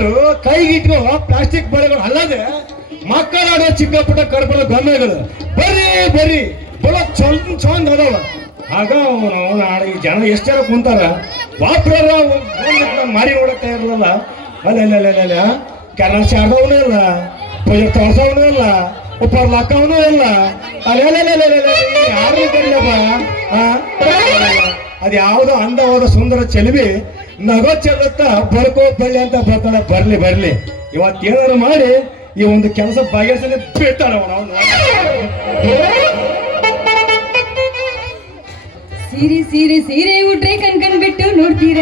ಹಿರಿಯರು ಕೈಗಿಟ್ಟು ಪ್ಲಾಸ್ಟಿಕ್ ಬಳೆಗಳು ಅಲ್ಲದೆ ಮಕ್ಕಳಾಡೋ ಚಿಕ್ಕ ಪುಟ್ಟ ಕರ್ಪಡ ಗೊಂಬೆಗಳು ಬರ್ರಿ ಬರ್ರಿ ಬರೋ ಚಂದ ಅದಾವ. ಆಗ ಈ ಜನ ಎಷ್ಟಾರ ಕುಂತಾರ ವಾಪ್ರ ಮಾರಿ ನೋಡಕ್ ಇರಲ್ಲ. ಅಲ್ಲ ಕೆಲ ಶಾರ್ದವನೂ ಇಲ್ಲ, ಪ್ರೊಜೆಕ್ಟ್ ತೋರ್ಸವನೂ ಇಲ್ಲ, ಉಪ್ಪರ್ ಲಾಕವನೂ ಇಲ್ಲ. ಯಾರು ಕರಿಯಪ್ಪ ಅದ್ ಯಾವ್ದೋ ಅಂದವಾದ ಸುಂದರ ಚೆಲುವಿ ನಗೋ ಚೆಲ್ಲತ್ತ ಬರ್ಕೋ ಬಳ್ಳಿ ಅಂತ ಬರ್ತಾಳ. ಬರ್ಲಿ ಬರ್ಲಿ ಇವತ್ತೇನಾರು ಮಾಡಿ ಈ ಒಂದು ಕೆಲಸ ಬಗೆಹರಿಸಲಿ ಬಿಡ್ತಾಳ. ಸೀರೆ ಸೀರೆ ಸೀರೆ ಉಟ್ರೆ ಕಣ್ಕಣ್ ಬಿಟ್ಟು ನೋಡ್ತೀರ.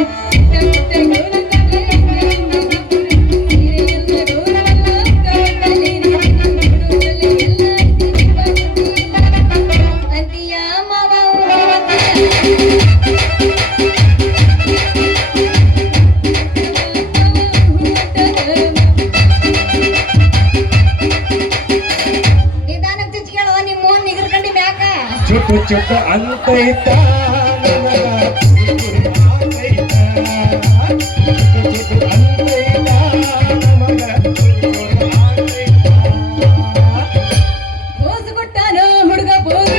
ಚುಟ್ಟು ಚುಟ್ಟು ಅಂತ ಇತ್ತ ಪೋಸ್ ಕೊಟ್ಟಾನೋ ಹುಡುಗ ಪೋಸ್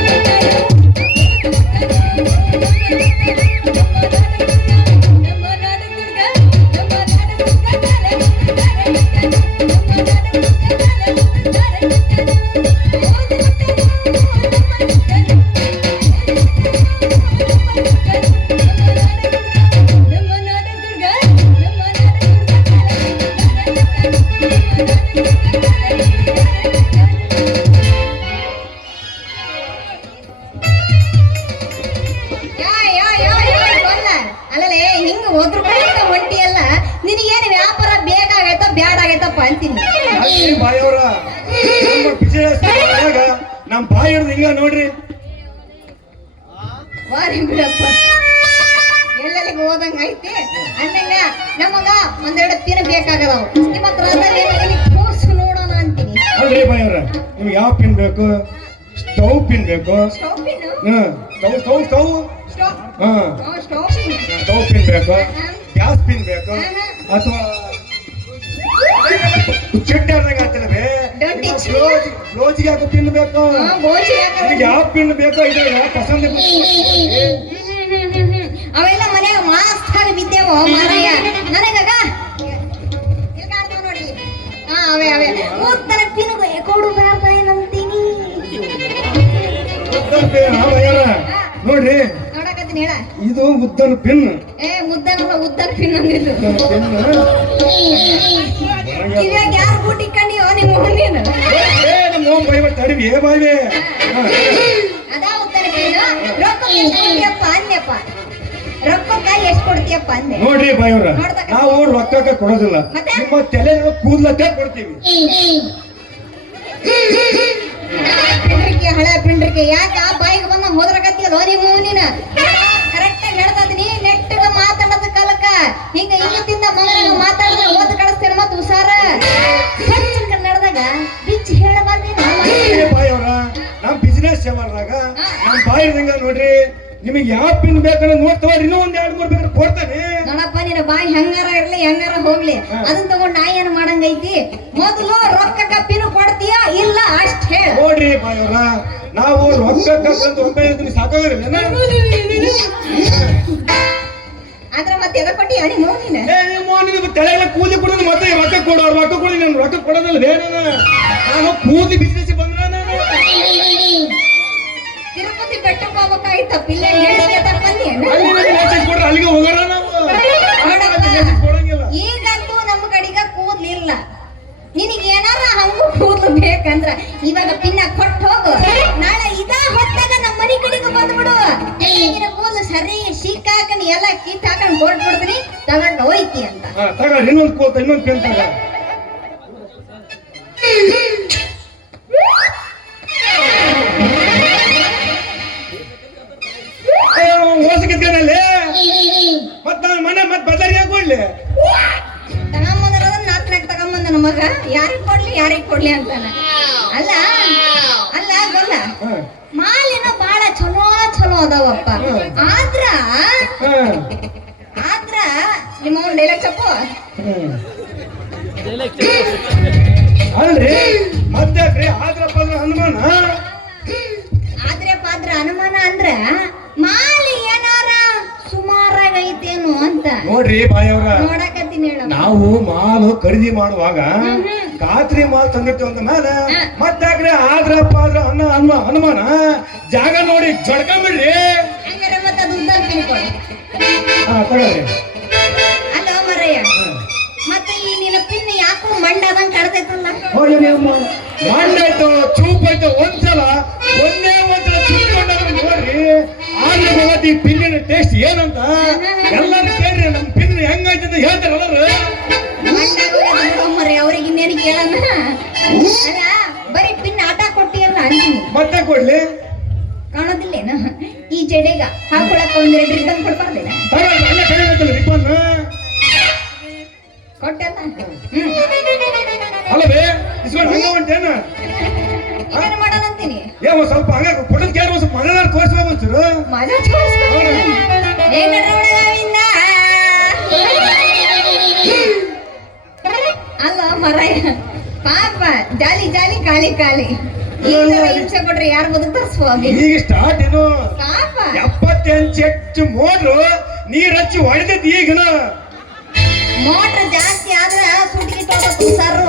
ನಮ್ ಬಾಯಿ ಹಿಡ್ದು ಹಿಂಗ ನೋಡ್ರಿ. ಬಿಡಪ್ಪ ಎಲ್ಲೆಲ್ಲಿಗೆ ಹೋದಂಗ ಐತಿ ಅಂದಂಗ ನಮಗ ಒಂದೆರಡು ಪಿನ್ ಬೇಕಾಗದವು. ನಿಮ್ಮ ಕೋರ್ಸ್ ನೋಡೋಣ ಅಂತೀನಿ. ಅಲ್ರಿ ಬಾಯವ್ರ ನಿಮ್ಗೆ ಯಾವ ಪಿನ್ ಬೇಕು? ಸ್ಟವ್ ಪಿನ್ ಬೇಕು. ಸ್ಟವ್ ಪಿನ್ ಸ್ಟವ್ ಪಿನ್ ಬೇಕು, ಗ್ಯಾಸ್ ಪಿನ್ ಬೇಕು, ಅಥವಾ ಚಿಟ್ಟಾಗತ್ತಲ್ವೇ ಬ್ಲೌಸ್ಗೆ ಯಾಕೆ ಪಿನ್ ಬೇಕು? ಯಾವ ಪಿನ್ ಬೇಕೋ ಇದು ಪಸಂದ್. ಅವೆಲ್ಲ ಮನ್ಯಾಗ ಮಾಸ್ತಾಗಿ ಬಿದ್ದೇವೋ ಮಾರಾಯ. ನನಗಾಗ ನೋಡಿ ಅವೇ ಅವೇ ಮೂರ್ತರ ಪಿನ್ ಕೊಡಬಾರ್ದ ಏನಂತೀನಿ. ನೋಡ್ರಿ ನೋಡಕತ್ತೀನಿ ಹೇಳ. ಇದು ಉದ್ದನ ಪಿನ್. ಉದ್ದನ ಪಿನ್ ಅಂದಿದ್ದು. ಕಿವ್ಯಾಗ ಯಾರು ಬೂಟ್ ಇಕ್ಕೊಂಡಿಯೋ ನಿಮ್ಮ ನೀನು? ನಮ್ಮ ತಡಿವಿ ಬಾಯ್ವೆ ಅದಾ ಉದ್ದನ ಪಿನ್. ರೊಕ್ಕ ಕೊಡ್ತೀಯಪ್ಪ ಅಂದ್ಯಪ್ಪ. ರೊಕ್ಕಕ್ಕಾಗಿ ಎಷ್ಟು ಕೊಡ್ತೀಯಪ್ಪ ಅಂದೆ. ನೋಡ್ರಿ ಬಾಯ್ವ್ರ ನಾವು ರೊಕ್ಕಕ್ಕೆ ಕೊಡೋದಿಲ್ಲ, ನಿಮ್ಮ ತಲೆ ಕೂದ್ಲಕ್ಕೆ ಕೊಡ್ತೀವಿ. ಹಳೆ ಪಿಂಡ್ರಿಕೆ ಯಾಕ ಬಾಯಿಗೆ ಬಂದ ಹೋದ್ರಕತ್ತಿಯಲ್ಲ ನೀವು ನೀನ ಕರೆಕ್ಟ್ ಆಗಿ ಹೇಳ್ತದೀನಿ. ನೆಟ್ಟಗ ಮಾತಾಡೋದ ಕಾಲಕ್ಕ ಹಿಂಗ ಇಲ್ಲದಿಂದ ಮಗನ ಮಾತಾಡಿದ್ರೆ ಓದ್ ಕಳಿಸ್ತೇನೆ. ಮತ್ ಹುಷಾರ ನಡೆದಾಗ ಬಿಚ್ಚಿ ಹೇಳಬಾರ್ದು. ನಮ್ ಬಿಸಿನೆಸ್ ಮಾಡ್ದಾಗ ನಮ್ ಬಾಯಿ ಹಿಂಗ ನೋಡ್ರಿ. ನಿಮಗೆ ಯಾವ ಪಿನ್ ಬೇಕಂದ್ರೆ ನೋಡ್ತವ. ಇನ್ನೂ ಒಂದ್ 2-3 ಬೇಕಾದ್ರೆ ಕೊಡ್ತಾನೆ. ನೋಡಪ್ಪ ನಿನ್ನ ಬಾಯಿ ಹೆಂಗಾರ ಇರ್ಲಿ ಹೆಂಗಾರ ಹೋಗ್ಲಿ, ಅದನ್ನ ತಗೊಂಡ್ ನಾ ಏನ್ ಮಾಡಂಗೈತಿ? ಮೊದಲು ರೊಕ್ಕಕ್ಕ ಪಿನ್ ಕೊಡ್ತೀಯ ಇಲ್ಲ ಅಷ್ಟ್ ಹೇಳ. ನೋಡ್ರಿ ಬಾಯವ್ರ ನಾವು ರೊಕ್ಕಕ್ಕೆ ಸಾಕಾಗ್ರಿ ಆದ್ರ ಮತ್ತೆ ಎದ ಕೊಟ್ಟಿ ಅಣಿ ಮೋನಿನ ತಲೆಲ್ಲ ಕೂಲಿ ಕೊಡೋದು ಮತ್ತೆ ರೊಕ್ಕ ಕೊಡೋರು ರೊಕ್ಕ ಕೊಡಿ. ನನ್ ರೊಕ್ಕ ಕೊಡೋದಲ್ಲ ಬೇರೆ. ನಾನು ಕೂಲಿ ಬಿಸ್ನೆಸ್ ಬಂದ್ರ ತಿರುಪತಿ ಬೆಟ್ಟಕ್ಕೆ ಹೋಗ್ಬೇಕಾಯ್ತಪ್ಪ. ಇಲ್ಲ ಅಲ್ಲಿಗೆ ಹೋಗೋಣ ನಾವು. ಈಗಂತೂ ನಮ್ಮ ಕಡೆಗ ಕೂದ್ಲಿಲ್ಲ. ನಿನಗೆ ಏನಾರ ಹಂಗು ಕೂದ್ಲು ಬೇಕಂದ್ರ ಇವಾಗ ಪಿನ್ನ ಕೊಟ್ಟು ಹೋಗು. ನಾಳೆ ಇದ ಹೊತ್ತಾಗ ನಮ್ಮ ಮನೆ ಕಡೆಗೆ ಬಂದ್ಬಿಡು. ಕೂದ್ಲು ಸರಿ ಸಿಕ್ಕಾಕನಿ ಎಲ್ಲ ಕಿತ್ ಹಾಕೊಂಡ್ ಕೊಟ್ಬಿಡ್ತೀನಿ, ತಗೊಂಡು ಹೋಯ್ತಿ ಅಂತ. ಇನ್ನೊಂದು ಪಿನ್ ತಗ. ಮತ್ತ ಮನೆ ಮತ್ ಬಜಾರಿ ಕೊಡ್ಲಿ ತಗೊಂಬಂದ ನಮಗ ಯಾರಿಗ್ ಕೊಡ್ಲಿ ಅಂತಾನ. ಅಲ್ಲ ಅಲ್ಲ ಗೊಲ್ಲ ಮಾಲಿನ ಬಾಳ ಚಲೋ ಅದಾವಪ್ಪ. ಆದ್ರ ನಿಮ್ಮ ಡೈಲಾಗ್ ಚಪ್ಪು ಅಲ್ರಿ ಮತ್ತಾಕ್ರಿ ಆದ್ರಪ್ಪ ಅಂದ್ರೆ ಹನುಮಾನ ಆದ್ರೆ ಪಾದ್ರ ಅನುಮಾನ ಅಂದ್ರ ಮಾಲಿ ಏನಾರ ಸುಮಾರಾಗೈತೇನು ಅಂತ ನೋಡ್ರಿ ಬಾಯವ್ರ ನೋಡಕತ್ತೀನಿ ಹೇಳ. ನಾವು ಮಾಲು ಖರೀದಿ ಮಾಡುವಾಗ ಖಾತ್ರಿ ಮಾಲ್ ತಂದಿರ್ತೀವಿ ಅಂತ ಮೇಲೆ ಮತ್ತಾಕ್ರಿ ಆದ್ರಪ್ಪ ಆದ್ರ ಹನುಮಾನ ಜಾಗ ನೋಡಿ ಜಡ್ಕೊಂಬಿಡ್ರಿ. ಹಂಗಾರೆ ಮತ್ತೆ ಅದು ಉದ್ದಲ್ಲಿ ತಿನ್ಕೊಳ್ಳಿ. ಹಾ ತಗೊಳ್ರಿ. ಅಲ್ಲ ಮರಯ್ಯ, ಮತ್ತೆ ಈ ನಿನ್ನ ಪಿನ್ ಯಾಕೋ ಮಂಡದಂಗ್ ಕಾಡ್ತೈತಲ್ಲ? ಮಾಡಾಯ್ತು ಚೂಪಾಯ್ತು ಒಂದ್ಸಲ ಒಂದ್ಸಲ ಚುಚ್ಕೊಂಡ್ರೆ ನೋಡ್ರಿ ಆದ್ರೆ ಹೋಗತ್ತೆ ಈ ಪಿನ್ನಿನ ಟೇಸ್ಟ್ ಏನಂತ ಎಲ್ಲರೂ ಕೇಳ್ರಿ. ನಮ್ ಪಿನ್ ಹೆಂಗಾಯ್ತು ಅಂತ ಹೇಳ್ತಾರ ಮರಯ್ಯ, ಅವ್ರಿಗೆ ಇನ್ನೇನು ಕೇಳೋಣ? ಅಲ್ಲ ಬರೀ ಪಿನ್ ಆಟ ಕೊಟ್ಟಿಯಲ್ಲ ಅಂತೀನಿ. ಮತ್ತೆ ಕೊಡ್ಲಿ ಕಾಣೋದಿಲ್ಲೇನ? ಈ ಜಡೆಗ ಹಾಕೊಳಕ ಒಂದೆರಡು ರಿಬ್ಬನ್ ಕೊಡ್ಬಾರ್ದೇನ? ರಿಬ್ಬನ್ ಕೊಟ್ಟಲ್ಲ. ಅಲ್ಲವೇ ಇಸ್ಕೊಂಡು ಹಂಗ ಹೊಂಟೇನ ಏನು ಮಾಡೋಣಂತೀನಿ? ಏ ಸ್ವಲ್ಪ ಹಂಗ ಕೊಟ್ಟದ್ ಕೇಳ ಸ್ವಲ್ಪ ಮನೆಯಾರ ತೋರಿಸ್ಬೇಕು ಒಂಚೂರು. ಮಜಾ ಅಲ್ಲ ಮರಯ್ಯ, ಪಾಪ ಜಾಲಿ ಜಾಲಿ ಖಾಲಿ ಖಾಲಿ. ಹಿಂಸೆ ಕೊಟ್ರೆ ಯಾರು ಬದುಕ್ತಾರ? ಈಗ ಸ್ಟಾರ್ಟ್ ಏನು ಪಾಪ 78 ಮೋಟ್ರು ನೀರ್ ಹಚ್ಚಿ ಹೊಡೆದೈತಿ ಈಗಿನ. ಮೋಟ್ರ್ ಜಾಸ್ತಿ ಆದ್ರ ಸುಟ್ಟಿಗೆ ತೊಗೊಬೇಕು ಸಾರು.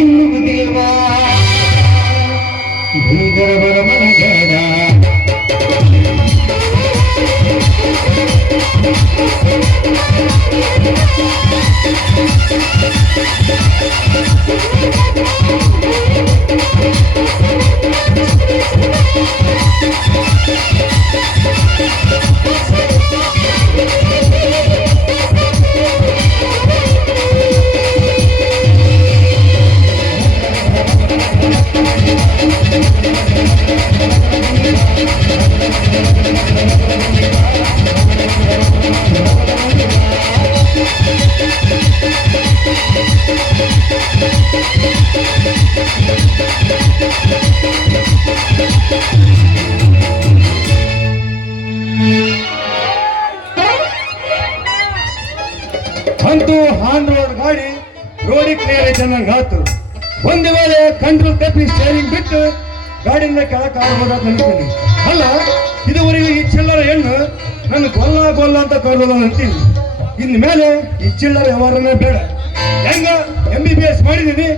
ಎನ್ನುವುದಿಲ್ವಾ ಭೀಕರವರ ಮನಗಡ ಅಂತೂ ಆನ್ ರೋಡ್ ಗಾಡಿ ರೋಡಿಗೆ ಕ್ಲಿಯರ್ ಐತೆ ನಂಗಾತು. ಒಂದು ವೇಳೆ ಕಂಟ್ರೋಲ್ ತಪ್ಪಿ ಸ್ಟೇರಿಂಗ್ ಬಿಟ್ಟು ಗಾಡಿಯಿಂದ ಕೆಳಕ್ಕೆ ಆಡ್ಬೋದಾದ ಅನ್ತೀನಿ. ಅಲ್ಲ ಇದುವರೆಗೂ ಈ ಚಿಲ್ಲರ ಹೆಣ್ಣು ನನ್ನ ಗೊಲ್ಲ ಅಂತ ಕರ್ಬೋದು ಅಂತೀನಿ. ಇನ್ನು ಮೇಲೆ ಈ ಚಿಲ್ಲರ ವ್ಯವಹಾರನೇ ಬೇಡ. ಹೆಂಗ MBBS ಮಾಡಿದೀನಿ,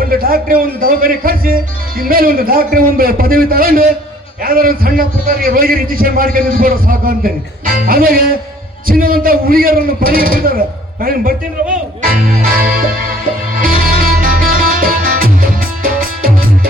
ಒಂದು ಡಾಕ್ಟ್ರೆ ಒಂದು ದವಾಖಾನೆ ಕಳಿಸಿ ಇನ್ಮೇಲೆ ಒಂದು ಡಾಕ್ಟ್ರೆ ಒಂದು ಪದವಿ ತಗೊಂಡು ಯಾವ್ದಾರ ಒಂದು ಸಣ್ಣ ಪುಟ್ಟರಿಗೆ ರೋಗಿಗೆ ಇಂಜೆಕ್ಷನ್ ಮಾಡ್ಕೊಂಡು ನಿಂತ್ಕೊಡೋ ಸಾಕು ಅಂತೇನೆ. ಆಮೇಲೆ ಚಿನ್ನವಂತ ಹುಡುಗಿಯರನ್ನು ಪರಿಗಣಿಸಿದಾಗ ನಾನು ಬರ್ತೀನಿ.